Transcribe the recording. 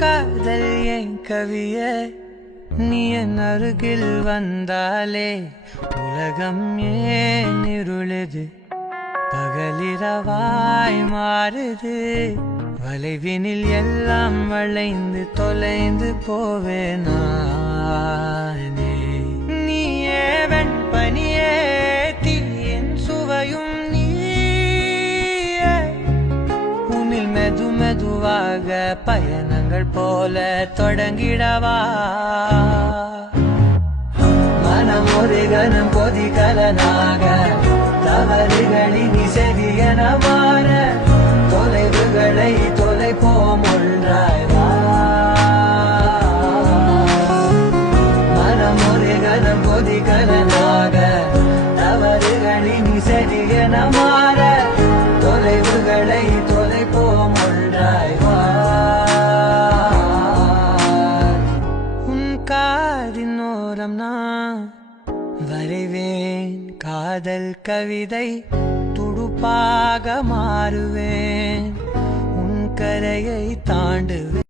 காதல் என் கவியே நீ என் அருகில் வந்தாலே உலகம் ஏன் இருளுது பகலிரவாய் மாறுது வளைவினில் எல்லாம் வளைந்து தொலைந்து போவேனானே நீயே வெண்பனியே தீயின் சுவையும் நீயே உன்னில் மெது மெதுவாக பயணங்கள் போல தொடங்கிடவா மனம் ஒரு கணம் கொதிகலனாக தவறுகளின் இசையென மாற தொலைவுகளை தொலைப்போம் ஒன்றாய் வா மனம் ஒரு கணம் கொதிகலனாக தவறுகளின் இசையென மாற தொலைவுகளை தொலைப்போம் ஒன்றாய் வா உன் காதினோரம் நான் வரைவேன் காதல் கவிதை துடுப்பாக மாறுவேன் உன் கரையை தாண்டுவேன்